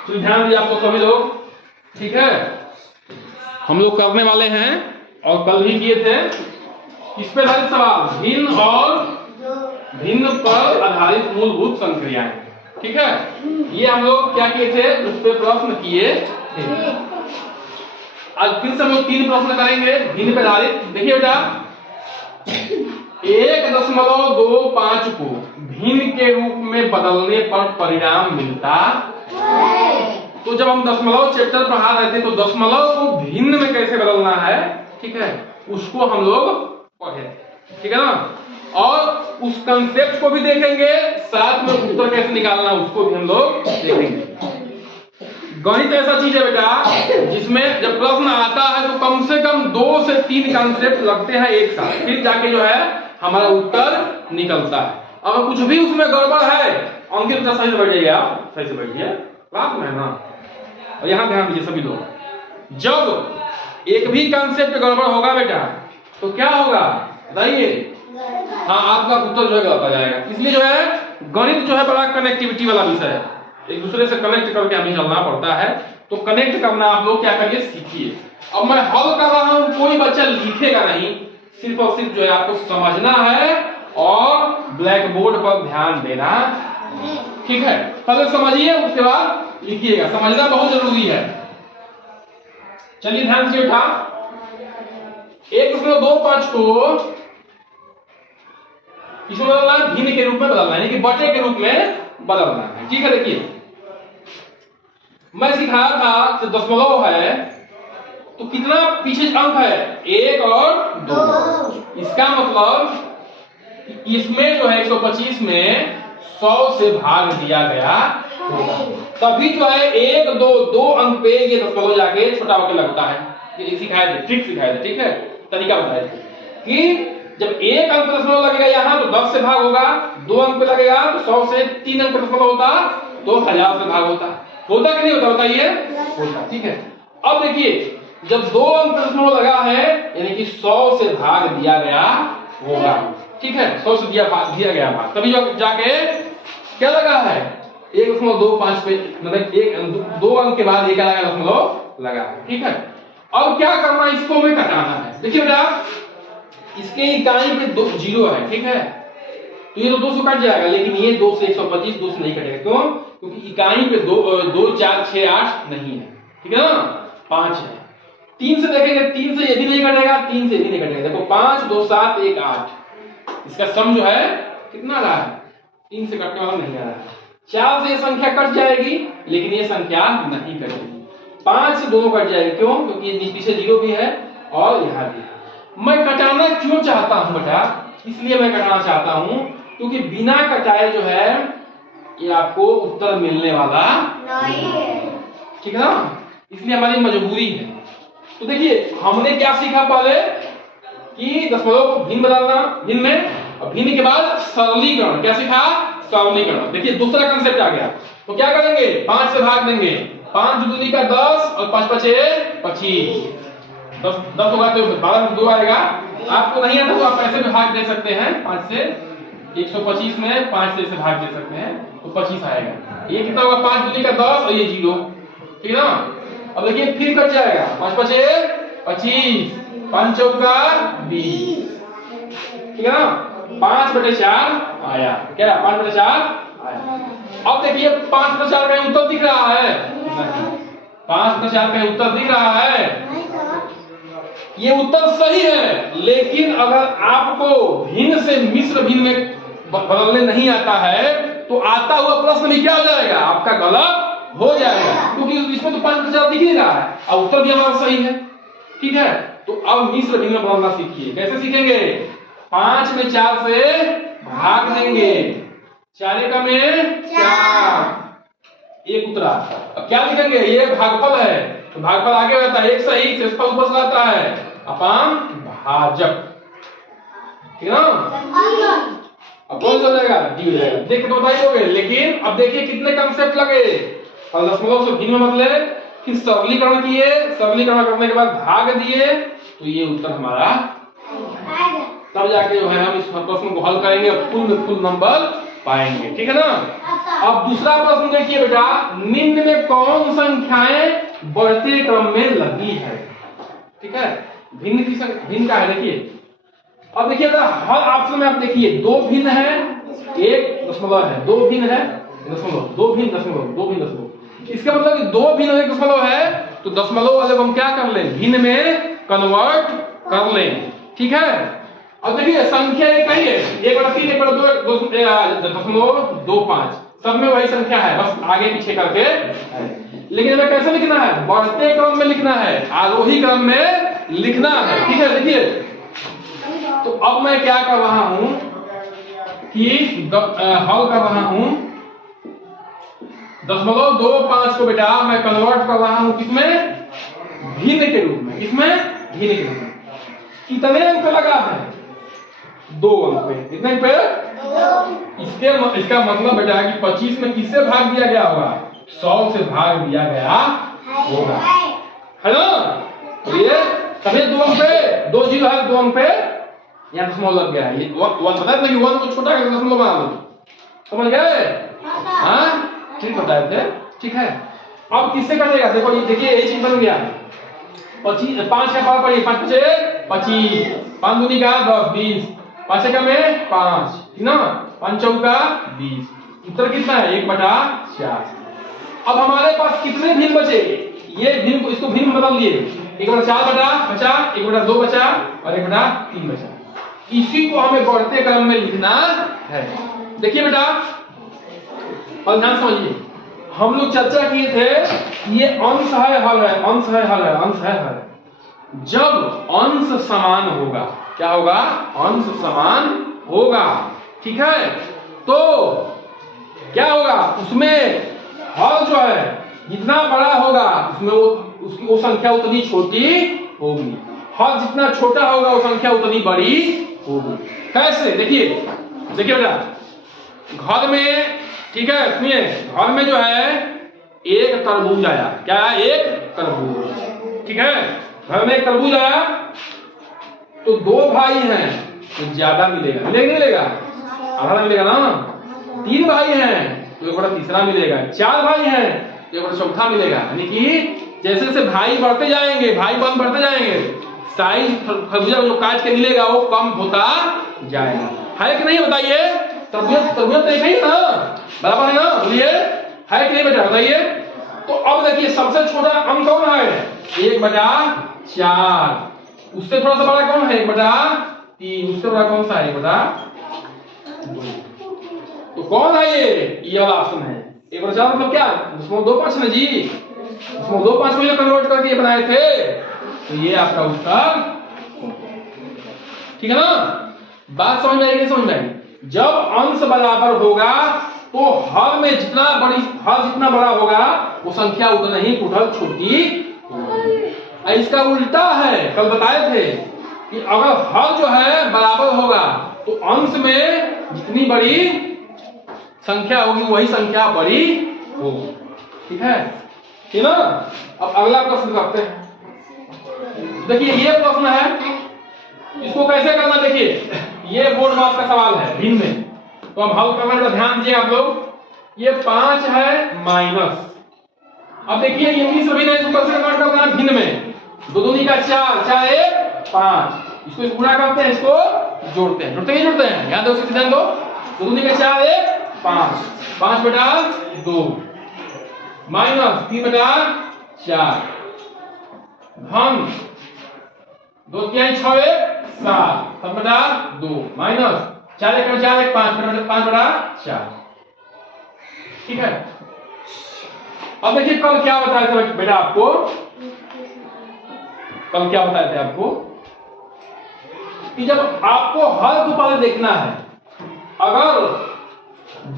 तो ध्यान दिए आप लोग सभी लोग, ठीक है। हम लोग करने वाले हैं और कल भी किए थे इस पे आधारित सवाल, भिन्न पर आधारित मूलभूत संक्रियाएं, ठीक है। ये हम लोग क्या किए थे, उस पे प्रश्न किए थे। आज फिर से हम लोग 3 प्रश्न करेंगे भिन्न पर आधारित। देखिए बेटा, 1.25 को भिन्न के रूप में बदलने पर परिणाम मिलता है। तो जब हम दशमलव चैप्टर पढ़ा रहे थे तो दशमलव को भिन्न में कैसे बदलना है, ठीक है, उसको हम लोग पढ़े, ठीक है ना। और उस कंसेप्ट को भी देखेंगे, साथ में उत्तर कैसे निकालना उसको भी हम लोग देखेंगे। गणित ऐसा चीज है बेटा जिसमें जब प्रश्न आता है तो कम से कम 2 से 3 कंसेप्ट लगते हैं एक साथ, फिर जाके जो है हमारा उत्तर निकलता है। अगर कुछ भी उसमें गड़बड़ है, अंकित बेटा सही से बैठिए, आप सही से बैठिए क्लास में ना, और यहाँ ध्यान दीजिए सभी लोग। जब एक भी कंसेप्ट गड़बड़ होगा बेटा तो क्या होगा बताइए, हाँ आपका उत्तर जो है गलत आ जाएगा। इसलिए जो है गणित जो है बड़ा कनेक्टिविटी वाला विषय है, एक दूसरे से कनेक्ट करके हमें चलना पड़ता है। तो कनेक्ट करना आप लोग क्या करिए, सीखिए। अब मैं हल कर रहा हूं, कोई बच्चा लिखेगा नहीं, सिर्फ और सिर्फ जो है आपको समझना है और ब्लैक बोर्ड पर ध्यान देना, ठीक है। पहले समझिए उसके बाद लिखिएगा, समझना बहुत जरूरी है। चलिए ध्यान से उठा, 1.25 को इसमें बदलना है, भिन्न के रूप में बदलना है, यानी कि बटे के रूप में बदलना है, ठीक है। देखिए मैं सिखाया था कि दशमलव है तो कितना पीछे अंक है, 1 और 2। इसका मतलब इसमें जो है 125 में 100 से भाग दिया गया होगा, तभी जो है 1 2 अंक पे ये दशमलव जाके छोटा होकर लगता है। ये सिखाया था, ट्रिक सिखाया था, ठीक है, तरीका बताया था कि जब 1 अंक दशमलव लगेगा यहाँ तो 10 से भाग होगा, 2 अंक पे लगेगा तो 100 से, 3 अंक दशमलव होता तो 1000 से भाग होता कि नहीं होता बताइए, होता, ठीक है। अब देखिए जब 2 अंक दशमलव लगा है यानी कि 100 से भाग दिया गया होगा, ठीक है, 100 से दिया गया भाग, तभी जाके क्या लगा है 1.25 पे, मतलब 2 अंक के बाद 1 दशमलव लगा है, ठीक है। अब क्या करना है, इसको हमें घटाना है। देखिए बेटा इसके इकाई पे 2 0 है, ठीक है, तो ये तो 2 से कट जाएगा, लेकिन ये 2 से 125 2 से नहीं कटेगा, क्यों, क्योंकि इकाई पे 2 4 6 8 नहीं है, ठीक है ना, 5 है। 3 से देखेंगे, 3 से ये भी नहीं कटेगा, 3 से भी नहीं कटेगा, देखो 5 2 7 1 8, इसका सम जो है कितना आ रहा है, 3 से कटने वाला नहीं आ रहा है। 4 से ये संख्या कट जाएगी लेकिन ये संख्या नहीं कटेगी, 5 से दोनों कट जाएगी, क्यों, क्योंकि ये पीछे 0 भी है और यहाँ भी है। मैं कटाना क्यों चाहता हूं बेटा, इसलिए मैं कटाना चाहता हूं क्योंकि बिना कटाए जो है ये आपको उत्तर मिलने वाला नहीं है, ठीक है ना, इसलिए हमारी मजबूरी है। तो देखिए हमने क्या सीखा पहले कि दशमलव को भिन्न बदलना, भिन्न में, और भिन्न के बाद सरलीकरण, क्या सीखा, सरलीकरण। देखिए दूसरा कंसेप्ट आ गया, तो क्या करेंगे, 5 से भाग देंगे, 5 दूनी का 10 और 5 5 25, 10 होगा तो 12 में 2 आएगा। आपको नहीं आता तो आप ऐसे भी भाग दे सकते हैं, 5 से 125 में 5 से भाग दे सकते हैं तो 25 आएगा। ये कितना होगा, 5 दूनी का 10 और ये 0, ठीक है ना। अब देखिए फिर कट जाएगा, 5 5 25, 5 चौका 20, ठीक है ना, 5/4 आया, क्या 5/4 आया। अब देखिए 5/4 का उत्तर दिख रहा है, 5/4 का उत्तर दिख रहा है, ये उत्तर सही है, लेकिन अगर आपको भिन्न से मिश्र भिन्न में बदलने नहीं आता है तो आता हुआ प्रश्न में क्या हो जाएगा, आपका गलत हो जाएगा, क्योंकि इसमें तो 5/4 दिख ही रहा है और उत्तर भी हमारा सही है, ठीक है। तो अब मिश्र भिन्न में बदलना सीखिए। कैसे सीखेंगे, 5 में 4 से भाग देंगे, 4 का में 4, एक उतरा। अब क्या लिखेंगे, ये भागफल है तो भागफल आगे रहता है, एक सही शेषफल ऊपर से आता है अपान भाजक, ठीक है ना। अब कौन सा हो जाएगा, डी हो जाएगा। देख तो बताइए, लेकिन अब देखिए कितने कंसेप्ट लगे, और दशमलव से भिन्न में बदले, फिर सरलीकरण किए, सरलीकरण करने के बाद भाग दिए, तो ये उत्तर हमारा, तब जाके जो है हम इस प्रश्न को हल करेंगे, फुल में फुल नंबर पाएंगे। ठीक है ना। अब दूसरा प्रश्न देखिए बेटा, निम्न में कौन संख्याएं बढ़ते क्रम में लगी है? ठीक है, भिन्न की भिन्न का है। देखिए अब देखिए बेटा, हर ऑप्शन में आप देखिए 2 भिन्न है, 1 दशमलव है, 2 भिन्न है, दशमलव, 2 भिन्न दशमलव, 2 भिन्न दशमलव। इसका मतलब कि 2 भिन्न और 1 दशमलव है, तो दशमलव वाले को हम क्या कर लें, भिन्न में कन्वर्ट कर लें। ठीक है। अब देखिए संख्या एक ही है, 1/3, 1/2.25, सब में वही संख्या है, बस आगे पीछे करके है। लेकिन हमें कैसे लिखना है, बढ़ते क्रम में लिखना है, आरोही क्रम में लिखना है। ठीक है। देखिए तो अब मैं क्या कर रहा हूं कि हल कर रहा हूं, 0.25 को बेटा मैं कन्वर्ट कर रहा हूं किसमें, भिन्न के रूप में। किसमें, भिन्न के रूप में। कितने अंक लगा है, 2 अंक पे। कितने पे, 2। इसका मतलब बेटा कि 25 में किससे भाग दिया गया होगा, 100 से भाग दिया गया होगा, है ना। तो ये तभी 2 अंक पे, 2 जीरो है, 2 अंक पे यहाँ दशमलव लग गया है। ये 1 बताया था कि 1 को छोटा करके दशमलव बना लो, समझ गए? हाँ ठीक बताए थे। ठीक है। अब किससे कटेगा, देखो ये देखिए ये चीज बन गया, 25, 5 का पावर पड़िए, 5 पचे 25, 5 दूनी का 10, 20, 5 का में 5, ठीक ना, 5 चौका 20, उत्तर कितना है, 1/4। अब हमारे पास कितने भिन्न बचे, ये भिन्न को इसको भिन्न बदल दिए, 1/4 बचा, 1/2 बचा और 1/3 बचा। इसी को हमें बढ़ते क्रम में लिखना है। देखिए बेटा और ध्यान समझिए, हम लोग चर्चा किए थे ये अंश है हल है, अंश है हल है, अंश है हल है। जब अंश समान होगा, क्या होगा, अंश समान होगा। ठीक है। तो क्या होगा, उसमें हल जो है जितना बड़ा होगा उसमें उसकी वो संख्या उतनी छोटी होगी, हल जितना छोटा होगा वो संख्या उतनी बड़ी होगी। कैसे, देखिए देखिए बेटा, घर में, ठीक है सुनिए, घर में जो है एक तरबूज आया, क्या आया, एक तरबूज। ठीक है, घर में एक तरबूज आया तो 2 भाई हैं तो ज्यादा मिलेगा, मिलेगा नहीं मिलेगा, आधा मिलेगा ना। 3 भाई हैं तो 1/3 मिलेगा, 4 भाई हैं तो 1/4 मिलेगा। यानी कि जैसे जैसे भाई बढ़ते जाएंगे, भाई बन बढ़ते जाएंगे, साइज खरबूजा जो काट के मिलेगा वो कम होता जाएगा, है कि नहीं बताइए। तरबूज तो एक ही ना, बराबर है ना, बोलिए है कि नहीं बेटा बताइए। तो अब देखिए सबसे छोटा अंक कौन है, 1/4। उससे थोड़ा सा बड़ा कौन है, 1/3। उससे बड़ा कौन सा है, 1/2। तो कौन है ये वाला ऑप्शन है। 1/4 मतलब क्या, 2.5 ना जी, 2.5 को कन्वर्ट करके ये बनाए थे, तो ये आपका उत्तर। ठीक है ना, बात समझ में आएगी, समझ में आएगी। जब अंश बराबर होगा तो हर में जितना बड़ा होगा वो संख्या उतना ही टोटल छोटी होगी। इसका उल्टा है, कल बताए थे कि अगर हर जो है बराबर होगा तो अंश में जितनी बड़ी संख्या होगी वही संख्या बड़ी होगी। ठीक है, ठीक ना। अब अगला प्रश्न करते हैं। देखिए ये प्रश्न है, इसको कैसे करना, देखिए ये बोर्ड मास का सवाल है भिन्न में, तो हम हल करने का ध्यान दीजिए आप लोग। ये 5 है माइनस, अब देखिए ये 20 भी नहीं, ऊपर से कन्वर्ट करना है भिन्न में, 2 दूनी का 4, 4 1 5, इसको गुणा करते हैं, इसको जोड़ते हैं, जोड़ते हैं, यहाँ 2 से ध्यान दो, 2 दूनी का 4 1 5, 5/2 माइनस 3/4 घन 2 3 6 1 7 7/2 माइनस 4 1 4 1 5/4। ठीक है। अब देखिए कल क्या बताए थे बेटा आपको, कल क्या बताए थे आपको कि जब आपको हल को पहले देखना है, अगर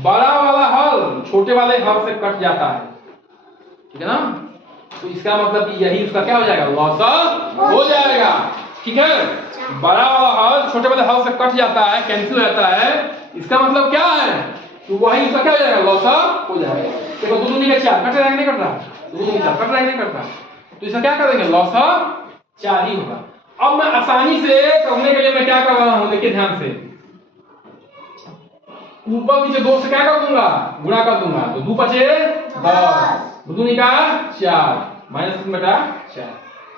बड़ा वाला हल छोटे वाले हल से कट जाता है, ठीक है ना, तो इसका मतलब कि यही उसका क्या हो जाएगा, लॉस हो जाएगा। ठीक है, बड़ा वाला हल छोटे वाले हल से कट जाता है, कैंसिल हो जाता है, इसका मतलब क्या है, तो वही उसका क्या हो जाएगा, लॉस हो जाएगा। देखो 2 दूनी का 4 कट रहा है नहीं कट रहा, 2 दूनी का 4 कट रहा है नहीं कट रहा, तो इसका क्या करेंगे, लॉस 4 ही होगा। अब मैं आसानी से करने के लिए मैं क्या कर रहा हूं, देखिए ध्यान से, ऊपर नीचे 2 से क्या कर दूंगा, गुणा कर दूंगा, तो 2 पचे 10, 2 दूनी का 4, -3/4।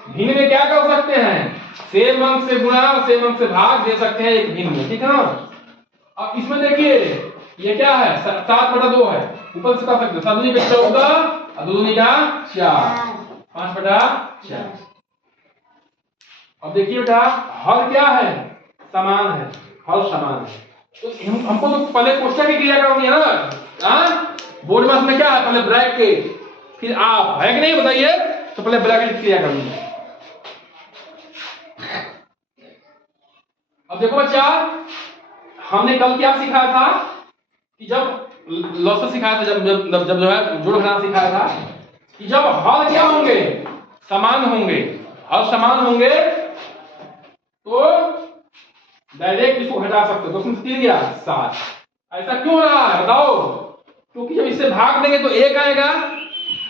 भिन्न में क्या कर सकते हैं, सेम अंक से गुणा और सेम अंक से भाग दे सकते हैं एक भिन्न में, ठीक है ना। अब इसमें देखिए ये क्या है, 7/2 है, ऊपर से कर सकते हैं 7 दूनी का 14 और 2 दूनी का 4, 5/4। अब देखिए बेटा हल क्या है, समान है, हल समान है। तो हमको तो पहले कोष्टक की क्रिया करनी है ना, बोर्ड में क्या है, पहले ब्रैकेट फिर आप है कि नहीं बताइए, तो पहले ब्रैकेट की क्रिया करनी है। अब देखो बच्चा, हमने कल क्या सिखाया था कि जब लॉसेस सिखाया था, जब जो है जोड़ घटाना सिखाया था कि जब हल क्या होंगे, समान होंगे, हल समान होंगे तो डायरेक्ट इसको घटा सकते हो। तो उसमें 3 गया 7। ऐसा क्यों रहा है बताओ, क्योंकि जब इससे भाग देंगे तो 1 आएगा,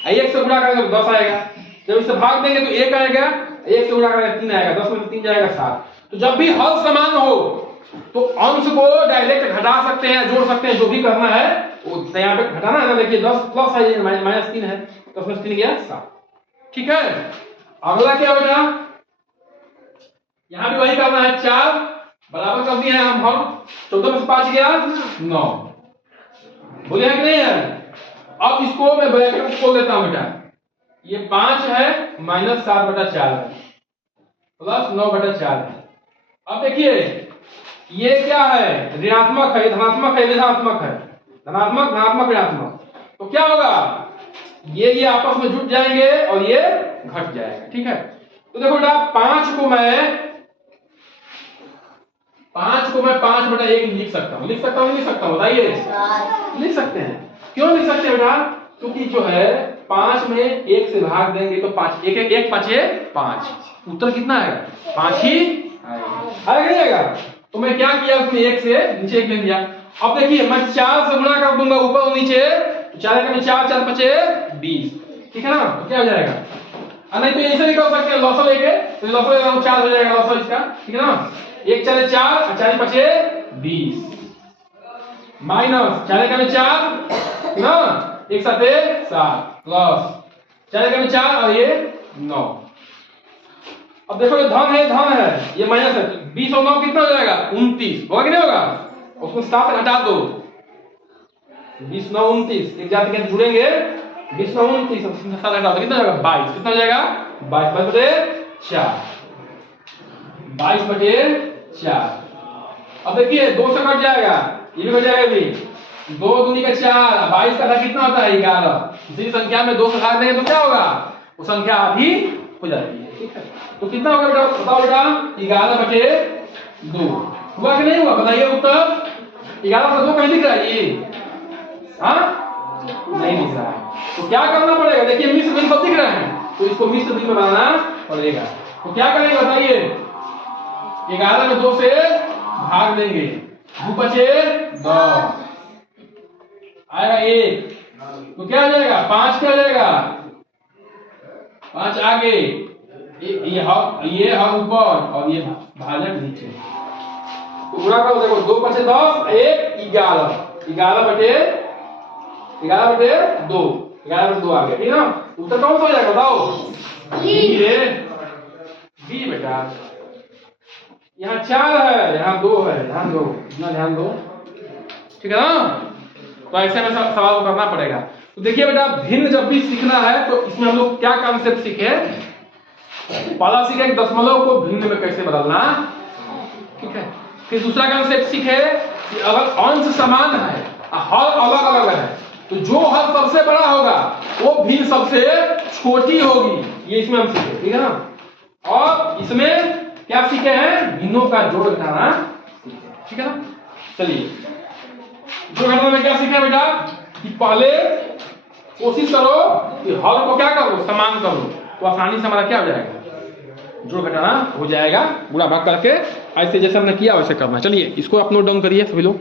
1 से गुणा करेंगे तो 10 आएगा, जब इससे भाग देंगे तो 1 आएगा, 1 से गुणा करेंगे 3 आएगा, 10 में 3 जाएगा 7। तो जब भी हल समान हो तो अंश को डायरेक्ट घटा सकते हैं, जोड़ सकते हैं, जो भी करना है वो यहाँ पे घटाना है ना। देखिए 10 प्लस है, -3 है, 10 में 3 गया 7, ठीक है। अगला क्या बेटा, यहाँ भी वही करना है, 4 बराबर कर दिए हैं हम 14 में से 5 गया 9, बोले हैं कि नहीं है। अब इसको मैं ब्रैकेट खोल देता हूं बेटा, ये 5 है -7/4 है प्लस 9/4 है। अब देखिए ये क्या है, ऋणात्मक है, धनात्मक है, ऋणात्मक है, धनात्मक धनात्मक ऋणात्मक, तो क्या होगा, ये आपस में जुट जाएंगे और ये घट जाएगा, ठीक है। तो देखो बेटा 5 को मैं 5/1 लिख सकता हूं, लिख सकता हूं बताइए, लिख सकते हैं। क्यों लिख सकते हैं बेटा, क्योंकि जो है 5 में 1 से भाग देंगे तो 5 1 5 5, उत्तर कितना आएगा, 5 ही आएगा, नहीं आएगा। तो मैं क्या किया, उसमें 1 से नीचे 1 ले लिया। अब देखिए मैं 4 से गुणा कर दूंगा ऊपर और नीचे, तो 4 में 4 4 5 20, ठीक है ना। तो क्या हो जाएगा, नहीं तो ऐसे भी कर सकते हैं, लॉसल लेके, तो लॉसल 4 हो जाएगा लॉसल इसका, ठीक है ना। 1 4 4 और 4 5 20 माइनस 4 में 4 ना, 1 7 7 प्लस 4 में 4 और ये 9। अब देखो ये धन है, ये माइनस है, 20 और 9 कितना हो जाएगा, 29 होगा कि नहीं होगा। उसको 7 घटा दो, 20 9 29, एक जाति के जुड़ेंगे, 20 9 29 7 घटा दो, कितना हो जाएगा 22, कितना हो जाएगा 22/4, 22/4। अब देखिए 2 से कट जाएगा, ये भी कट जाएगा, भी 2 दूनी का 4, 22 का कितना होता है 11। इसी संख्या में 2 से भाग देंगे तो क्या होगा, वो संख्या आधी हो जाती है, ठीक है। तो कितना होगा बेटा बताओ बेटा, 11/2 हुआ कि नहीं हुआ, बताइए उत्तर। 11/2 कहीं दिख रहा है ये, नहीं दिख रहा है, तो क्या करना पड़ेगा, देखिए मिश्र भिन्न सब दिख रहे हैं, तो इसको मिश्र भिन्न में बनाना पड़ेगा। तो क्या करेंगे बताइए, 11 में 2 से भाग देंगे, 2 5 10 आएगा 1, तो क्या हो जाएगा 5, क्या हो जाएगा 5 आगे, ये हर ऊपर और ये भाजक नीचे, तो गुणा करो, देखो 2 5 10 1 11, 11/2, 11/2 आ गया, ठीक है ना। उत्तर कौन सा हो जाएगा बताओ, बी बेटा। यहाँ 4 है, यहाँ 2 है, ध्यान दो, इतना ध्यान दो, ठीक है ना। तो ऐसे में सवाल करना पड़ेगा। तो देखिए बेटा भिन्न जब भी सीखना है तो इसमें हम लोग क्या कॉन्सेप्ट सीखे, पहला सीखे दशमलव को भिन्न में कैसे बदलना, ठीक है। फिर दूसरा कॉन्सेप्ट सीखे कि अगर अंश समान है, हल अलग अलग है, तो जो हल सबसे बड़ा होगा वो भिन्न सबसे छोटी होगी, ये इसमें हम सीखे, ठीक है ना। और इसमें क्या सीखे हैं, भिन्नों का जोड़ घटाना सीखे, ठीक है ना। चलिए जोड़ घटाना में क्या सीखे बेटा, कि पहले कोशिश करो कि हल को क्या करो, समान करो, तो आसानी से हमारा क्या हो जाएगा, जोड़ घटाना हो जाएगा, गुणा भाग करके ऐसे जैसे हमने किया वैसे करना। चलिए इसको आप नोट डाउन करिए सभी लोग।